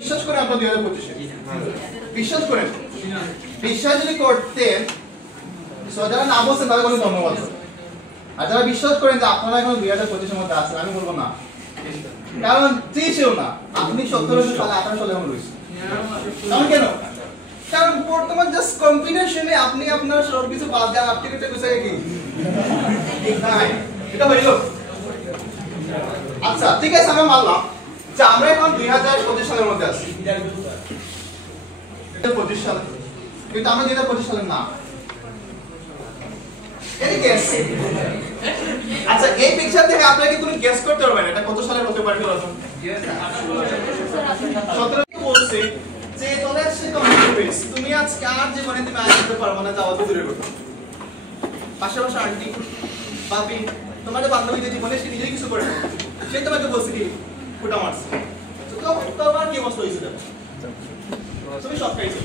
বিশ্বাস করেন আপনারা 2025 বিশ্বাস করেন বিশ্বাস যদি করতেন যারা না বলছেন তাদের কোনো ধন্যবাদ আর যারা বিশ্বাস করেন যে আপনারা এখন 2025 এর মধ্যে আছেন আমি বলবো না কারণ চেয়েছেও না আপনি 17 সালে 18 সালে এখন রয়েছেন কারণ কেন কারণ বর্তমান জাস্ট কম্বিনেশনে আপনি আপনার সব কিছু বাদ দেন আপনি এটা কোথায় কি ঠিক নাই এটা হইলো আচ্ছা ঠিক আছে আমি মানলাম যে আমরা এখন 2025 সালের মধ্যে আছি 2025 সাল কিন্তু আমরা 2025 সালে না এই গেস আচ্ছা এই পিকচার থেকে আপনারা কি কোনো গেস করতে পারবেন এটা কত সালের হতে পারে রতন 17 বলছে যে তোলে সে কমপ্লিট হয়েছে তুমি আজকে আর জীবনে তুমি আসতে পারবে না যাওয়া তো দূরের কথা পাশাপাশি আন্টি বাপি তোমাদের বান্ধবী যে জীবনে সে নিজেই কিছু করে না সে তোমাকে বলছে কি ফুটা মারছে তো তোমার কি অবস্থা হয়েছে তুমি সব খাইছো